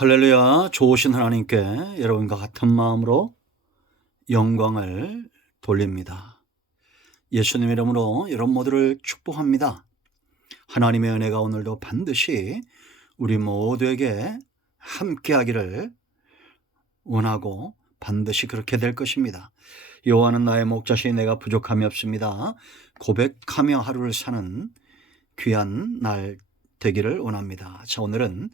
할렐루야. 좋으신 하나님께 여러분과 같은 마음으로 영광을 돌립니다. 예수님 이름으로 여러분 모두를 축복합니다. 하나님의 은혜가 오늘도 반드시 우리 모두에게 함께하기를 원하고 반드시 그렇게 될 것입니다. 여호와는 나의 목자시니 내가 부족함이 없습니다. 고백하며 하루를 사는 귀한 날 되기를 원합니다. 자, 오늘은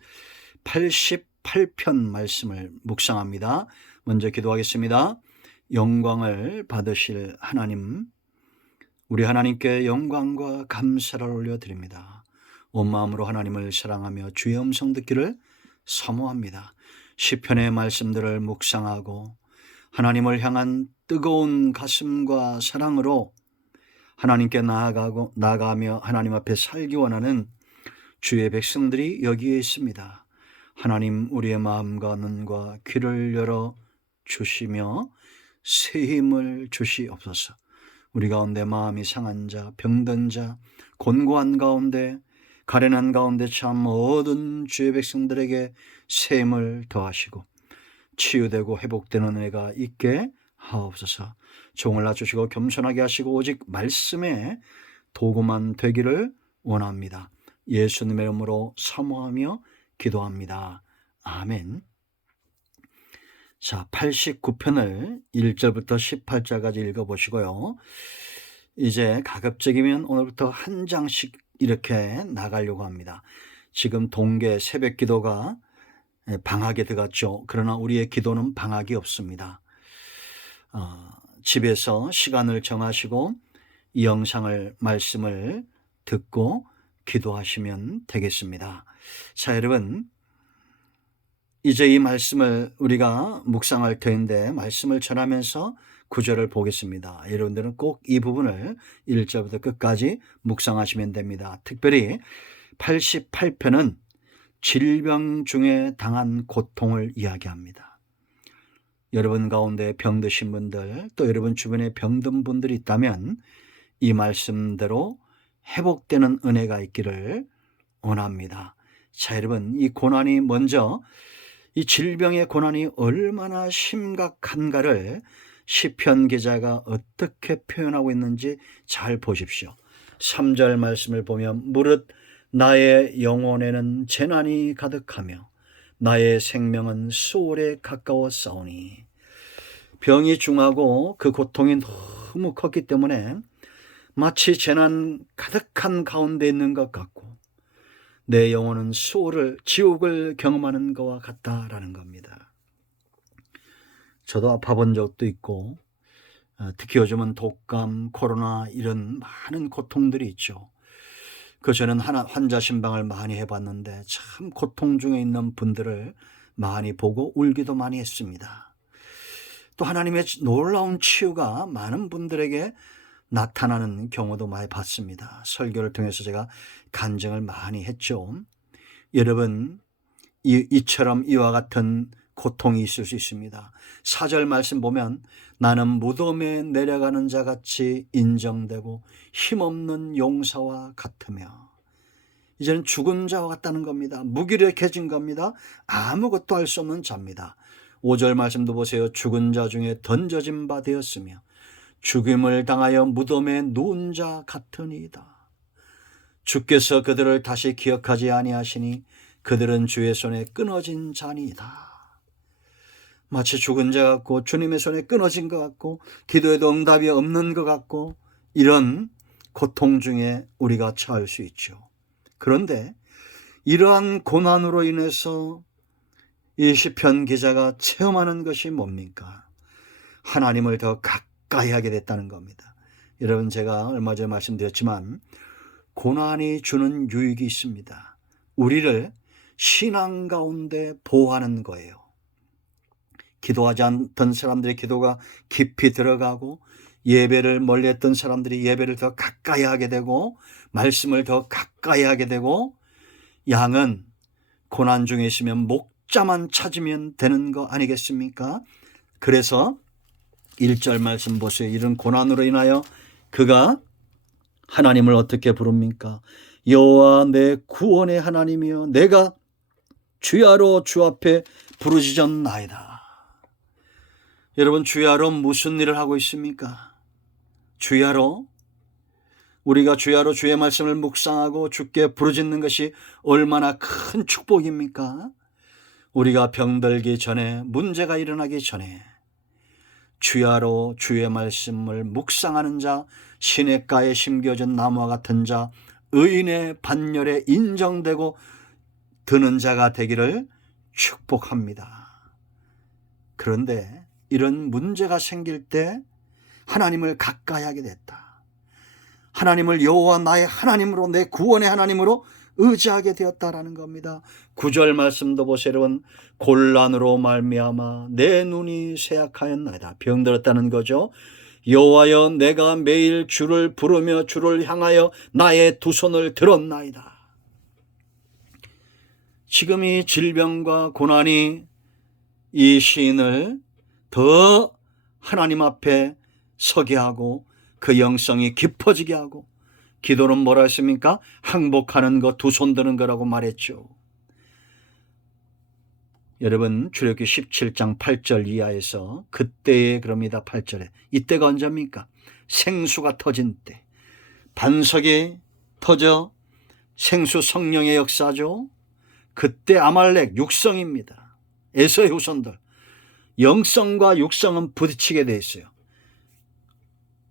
88편 말씀을 묵상합니다. 먼저 기도하겠습니다. 영광을 받으실 하나님, 우리 하나님께 영광과 감사를 올려드립니다. 온 마음으로 하나님을 사랑하며 주의 음성 듣기를 사모합니다. 시편의 말씀들을 묵상하고 하나님을 향한 뜨거운 가슴과 사랑으로 하나님께 나아가며 하나님 앞에 살기 원하는 주의 백성들이 여기에 있습니다. 하나님, 우리의 마음과 눈과 귀를 열어 주시며 새 힘을 주시옵소서. 우리 가운데 마음이 상한 자, 병든 자, 곤고한 가운데, 가련한 가운데 참 모든 주의 백성들에게 새 힘을 더하시고 치유되고 회복되는 은혜가 있게 하옵소서. 종을 낮추시고 겸손하게 하시고 오직 말씀에 도구만 되기를 원합니다. 예수님의 이름으로 사모하며 기도합니다. 아멘. 자, 89편을 1절부터 18절까지 읽어보시고요. 이제 가급적이면 오늘부터 한 장씩 이렇게 나가려고 합니다. 지금 동계 새벽 기도가 방학에 들어갔죠. 그러나 우리의 기도는 방학이 없습니다. 집에서 시간을 정하시고 이 영상을 말씀을 듣고 기도하시면 되겠습니다. 자, 여러분, 이제 이 말씀을 우리가 묵상할 터인데 말씀을 전하면서 구절을 보겠습니다. 여러분들은 꼭 이 부분을 1절부터 끝까지 묵상하시면 됩니다. 특별히 88편은 질병 중에 당한 고통을 이야기합니다. 여러분 가운데 병드신 분들, 또 여러분 주변에 병든 분들이 있다면 이 말씀대로 회복되는 은혜가 있기를 원합니다. 자, 여러분, 이 고난이 먼저 이 질병의 고난이 얼마나 심각한가를 시편 기자가 어떻게 표현하고 있는지 잘 보십시오. 3절 말씀을 보면 무릇 나의 영혼에는 재난이 가득하며 나의 생명은 수월에 가까워 싸우니. 병이 중하고 그 고통이 너무 컸기 때문에 마치 재난 가득한 가운데 있는 것 같고 내 영혼은 지옥을 경험하는 것과 같다라는 겁니다. 저도 아파본 적도 있고 특히 요즘은 독감, 코로나 이런 많은 고통들이 있죠. 저는 환자 신방을 많이 해봤는데 참 고통 중에 있는 분들을 많이 보고 울기도 많이 했습니다. 또 하나님의 놀라운 치유가 많은 분들에게 나타나는 경우도 많이 봤습니다. 설교를 통해서 제가 간증을 많이 했죠. 여러분, 이처럼 이와 같은 고통이 있을 수 있습니다. 4절 말씀 보면 나는 무덤에 내려가는 자같이 인정되고 힘없는 용사와 같으며, 이제는 죽은 자와 같다는 겁니다. 무기력해진 겁니다. 아무것도 할 수 없는 자입니다. 5절 말씀도 보세요. 죽은 자 중에 던져진 바 되었으며 죽임을 당하여 무덤에 누운 자 같으니이다. 주께서 그들을 다시 기억하지 아니하시니 그들은 주의 손에 끊어진 자니이다. 마치 죽은 자 같고 주님의 손에 끊어진 것 같고 기도에도 응답이 없는 것 같고 이런 고통 중에 우리가 처할 수 있죠. 그런데 이러한 고난으로 인해서 이 시편 기자가 체험하는 것이 뭡니까? 하나님을 더 가까이 하게 됐다는 겁니다. 여러분, 제가 얼마 전에 말씀드렸지만 고난이 주는 유익이 있습니다. 우리를 신앙 가운데 보호하는 거예요. 기도하지 않던 사람들의 기도가 깊이 들어가고 예배를 멀리했던 사람들이 예배를 더 가까이 하게 되고 말씀을 더 가까이 하게 되고, 양은 고난 중에 있으면 목자만 찾으면 되는 거 아니겠습니까? 그래서 1절 말씀 보세요. 이런 고난으로 인하여 그가 하나님을 어떻게 부릅니까? 여호와 내 구원의 하나님이여 내가 주야로 주 앞에 부르짖었나이다. 여러분, 주야로 무슨 일을 하고 있습니까? 주야로, 우리가 주야로 주의 말씀을 묵상하고 주께 부르짖는 것이 얼마나 큰 축복입니까? 우리가 병들기 전에, 문제가 일어나기 전에 주야로 주의 말씀을 묵상하는 자, 시냇가에 심겨진 나무와 같은 자, 의인의 반열에 인정되고 드는 자가 되기를 축복합니다. 그런데 이런 문제가 생길 때 하나님을 가까이 하게 됐다. 하나님을 여호와 나의 하나님으로, 내 구원의 하나님으로 의지하게 되었다라는 겁니다. 9절 말씀도 보세요, 여러분. 곤란으로 말미암아 내 눈이 쇠약하였나이다. 병들었다는 거죠. 여호와여, 내가 매일 주를 부르며 주를 향하여 나의 두 손을 들었나이다. 지금 이 질병과 고난이 이 시인을 더 하나님 앞에 서게 하고 그 영성이 깊어지게 하고, 기도는 뭐라 했습니까? 항복하는 것, 두 손 드는 거라고 말했죠. 여러분, 출애굽기 17장 8절 이하에서 그때에 그럽니다. 8절에 이때가 언제입니까? 생수가 터진 때, 반석이 터져 생수 성령의 역사죠. 그때 아말렉 육성입니다. 에서의 후손들, 영성과 육성은 부딪히게 돼 있어요.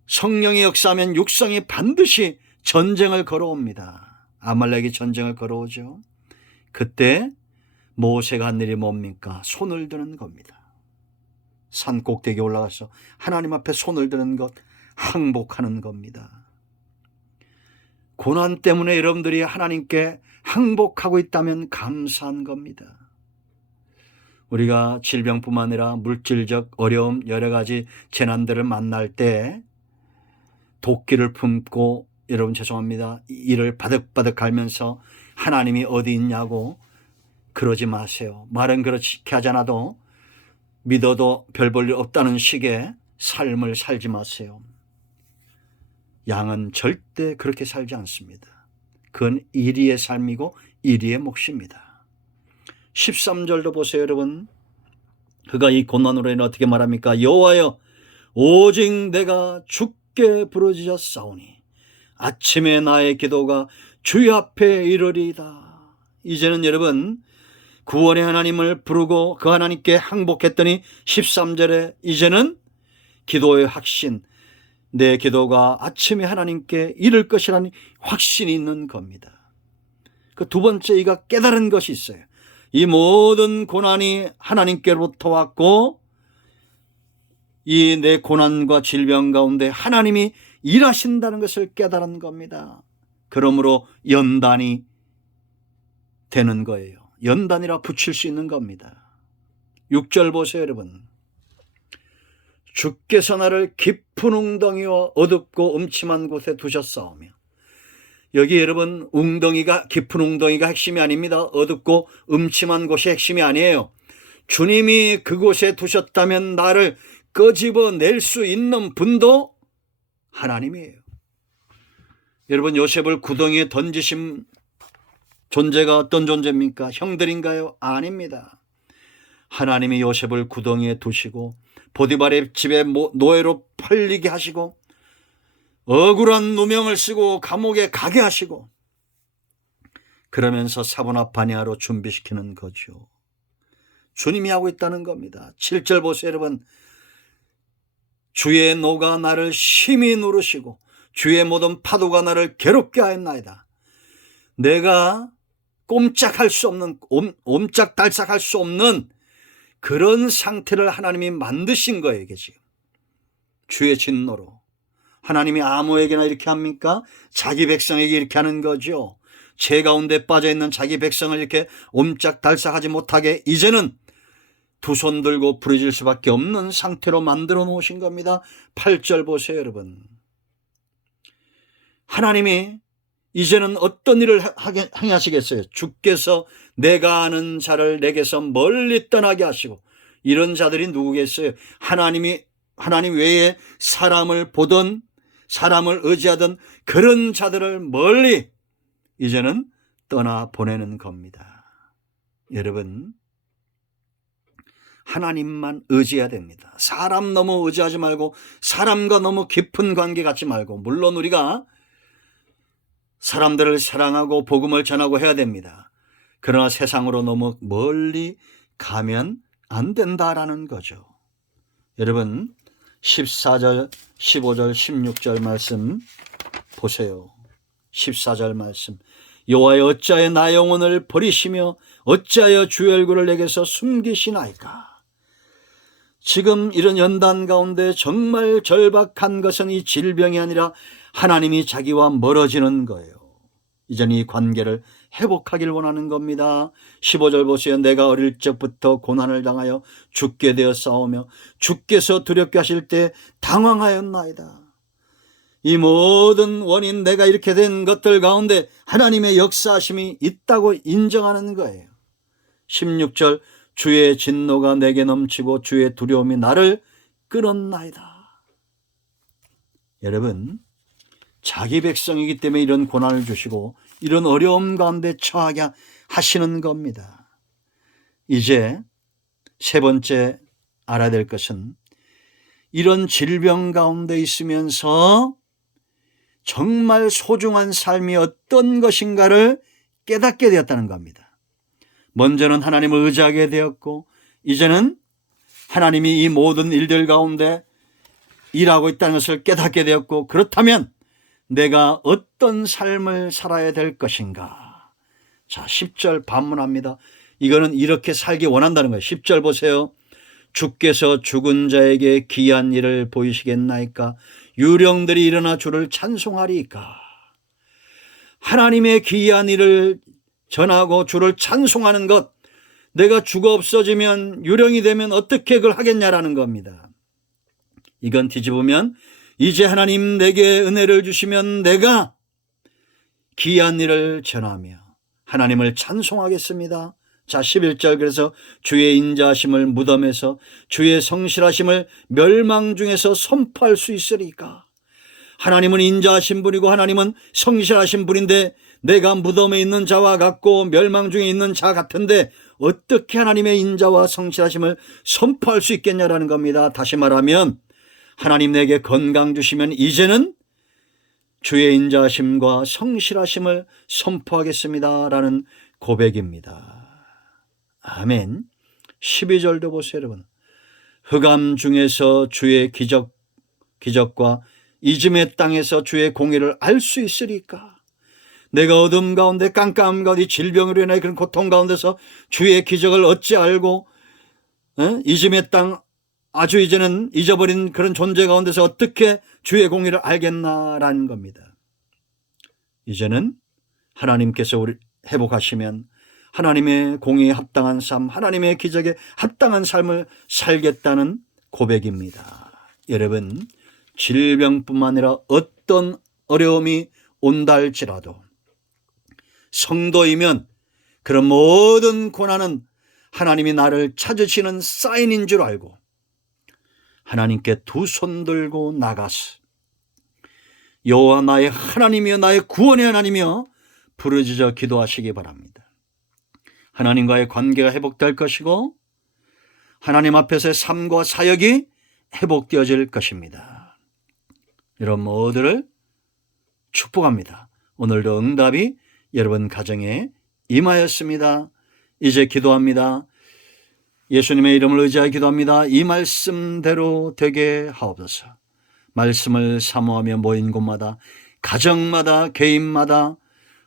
성령의 역사하면 육성이 반드시 전쟁을 걸어옵니다. 아말렉이 전쟁을 걸어오죠. 그때 모세가 한 일이 뭡니까? 손을 드는 겁니다. 산 꼭대기에 올라가서 하나님 앞에 손을 드는 것, 항복하는 겁니다. 고난 때문에 여러분들이 하나님께 항복하고 있다면 감사한 겁니다. 우리가 질병뿐만 아니라 물질적 어려움, 여러 가지 재난들을 만날 때 도끼를 품고, 여러분 죄송합니다, 이를 바득바득 갈면서 하나님이 어디 있냐고 그러지 마세요. 말은 그렇게 하지 않아도 믿어도 별 볼 일 없다는 식의 삶을 살지 마세요. 양은 절대 그렇게 살지 않습니다. 그건 이리의 삶이고 이리의 몫입니다. 13절도 보세요, 여러분. 그가 이 고난으로 인해 어떻게 말합니까? 여호와여, 오직 내가 주께 부르짖었사오니 아침에 나의 기도가 주의 앞에 이르리이다. 이제는 여러분, 구원의 하나님을 부르고 그 하나님께 항복했더니 13절에 이제는 기도의 확신, 내 기도가 아침에 하나님께 이를 것이라는 확신이 있는 겁니다. 그 두 번째, 이가 깨달은 것이 있어요. 이 모든 고난이 하나님께로부터 왔고, 이 내 고난과 질병 가운데 하나님이 일하신다는 것을 깨달은 겁니다. 그러므로 연단이 되는 거예요. 연단이라 붙일 수 있는 겁니다. 6절 보세요, 여러분. 주께서 나를 깊은 웅덩이와 어둡고 음침한 곳에 두셨사오며. 여기 여러분, 웅덩이가, 깊은 웅덩이가 핵심이 아닙니다. 어둡고 음침한 곳이 핵심이 아니에요. 주님이 그곳에 두셨다면 나를 끄집어낼 수 있는 분도 하나님이에요. 여러분, 요셉을 구덩이에 던지신 존재가 어떤 존재입니까? 형들인가요? 아닙니다. 하나님이 요셉을 구덩이에 두시고 보디발의 집에 노예로 팔리게 하시고 억울한 누명을 쓰고 감옥에 가게 하시고, 그러면서 사분합반야로 준비시키는 거죠. 주님이 하고 있다는 겁니다. 7절 보세요, 여러분. 주의 노가 나를 심히 누르시고 주의 모든 파도가 나를 괴롭게 하였나이다. 내가 꼼짝할 수 없는, 옴짝달싹할 수 없는 그런 상태를 하나님이 만드신 거예요, 이게 지금. 주의 진노로. 하나님이 아무에게나 이렇게 합니까? 자기 백성에게 이렇게 하는 거죠. 죄 가운데 빠져있는 자기 백성을 이렇게 옴짝달싹하지 못하게 이제는 두 손 들고 부르짖을 수밖에 없는 상태로 만들어 놓으신 겁니다. 8절 보세요, 여러분. 하나님이 이제는 어떤 일을 행하시겠어요? 주께서 내가 아는 자를 내게서 멀리 떠나게 하시고, 이런 자들이 누구겠어요? 하나님 외에 사람을 보던, 사람을 의지하던 그런 자들을 멀리 이제는 떠나 보내는 겁니다. 여러분, 하나님만 의지해야 됩니다. 사람 너무 의지하지 말고 사람과 너무 깊은 관계 갖지 말고, 물론 우리가 사람들을 사랑하고 복음을 전하고 해야 됩니다. 그러나 세상으로 너무 멀리 가면 안 된다라는 거죠. 여러분, 14절, 15절, 16절 말씀 보세요. 14절 말씀. 여호와여, 어찌하여 나 영혼을 버리시며 어찌하여 주의 얼굴을 내게서 숨기시나이까. 지금 이런 연단 가운데 정말 절박한 것은 이 질병이 아니라 하나님이 자기와 멀어지는 거예요. 이젠 이 관계를 회복하길 원하는 겁니다. 15절 보세요. 내가 어릴 적부터 고난을 당하여 죽게 되어 싸우며 주께서 두렵게 하실 때 당황하였나이다. 이 모든 원인, 내가 이렇게 된 것들 가운데 하나님의 역사하심이 있다고 인정하는 거예요. 16절, 주의 진노가 내게 넘치고 주의 두려움이 나를 끌었나이다. 여러분, 자기 백성이기 때문에 이런 고난을 주시고 이런 어려움 가운데 처하게 하시는 겁니다. 이제 세 번째 알아야 될 것은, 이런 질병 가운데 있으면서 정말 소중한 삶이 어떤 것인가를 깨닫게 되었다는 겁니다. 먼저는 하나님을 의지하게 되었고, 이제는 하나님이 이 모든 일들 가운데 일하고 있다는 것을 깨닫게 되었고, 그렇다면 내가 어떤 삶을 살아야 될 것인가. 자, 10절 반문합니다. 이거는 이렇게 살기 원한다는 거예요. 10절 보세요. 주께서 죽은 자에게 기이한 일을 보이시겠나이까. 유령들이 일어나 주를 찬송하리이까. 하나님의 기이한 일을 전하고 주를 찬송하는 것, 내가 죽어 없어지면, 유령이 되면 어떻게 그걸 하겠냐라는 겁니다. 이건 뒤집으면, 이제 하나님 내게 은혜를 주시면 내가 기이한 일을 전하며 하나님을 찬송하겠습니다. 자, 11절, 그래서 주의 인자하심을 무덤에서 주의 성실하심을 멸망 중에서 선포할 수 있으리까. 하나님은 인자하신 분이고 하나님은 성실하신 분인데, 내가 무덤에 있는 자와 같고 멸망 중에 있는 자 같은데 어떻게 하나님의 인자와 성실하심을 선포할 수 있겠냐라는 겁니다. 다시 말하면, 하나님 내게 건강 주시면 이제는 주의 인자하심과 성실하심을 선포하겠습니다 라는 고백입니다. 아멘. 12절도 보세요, 여러분. 흑암 중에서 주의 기적과 이즘의 땅에서 주의 공의를 알 수 있으리까. 내가 어둠 가운데, 깜깜함 가운데, 질병으로 인해 그런 고통 가운데서 주의 기적을 어찌 알고, 이즘의 땅, 아주 이제는 잊어버린 그런 존재 가운데서 어떻게 주의 공의를 알겠나라는 겁니다. 이제는 하나님께서 우리 회복하시면 하나님의 공의에 합당한 삶, 하나님의 기적에 합당한 삶을 살겠다는 고백입니다. 여러분, 질병뿐만 아니라 어떤 어려움이 온다 할지라도 성도이면 그런 모든 고난은 하나님이 나를 찾으시는 사인인 줄 알고 하나님께 두 손 들고 나가서 여호와 나의 하나님이여, 나의 구원의 하나님이여 부르짖어 기도하시기 바랍니다. 하나님과의 관계가 회복될 것이고 하나님 앞에서의 삶과 사역이 회복되어질 것입니다. 여러분 모두를 축복합니다. 오늘도 응답이 여러분 가정에 임하였습니다. 이제 기도합니다. 예수님의 이름을 의지하여 기도합니다. 이 말씀대로 되게 하옵소서. 말씀을 사모하며 모인 곳마다, 가정마다, 개인마다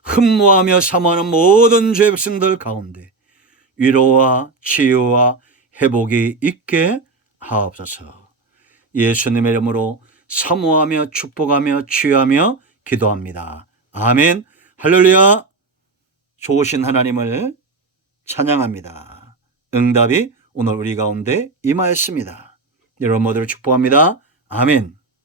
흠모하며 사모하는 모든 죄 백성들 가운데 위로와 치유와 회복이 있게 하옵소서. 예수님의 이름으로 사모하며 축복하며 치유하며 기도합니다. 아멘. 할렐루야. 좋으신 하나님을 찬양합니다. 응답이 오늘 우리 가운데 임하였습니다. 여러분 모두를 축복합니다. 아멘.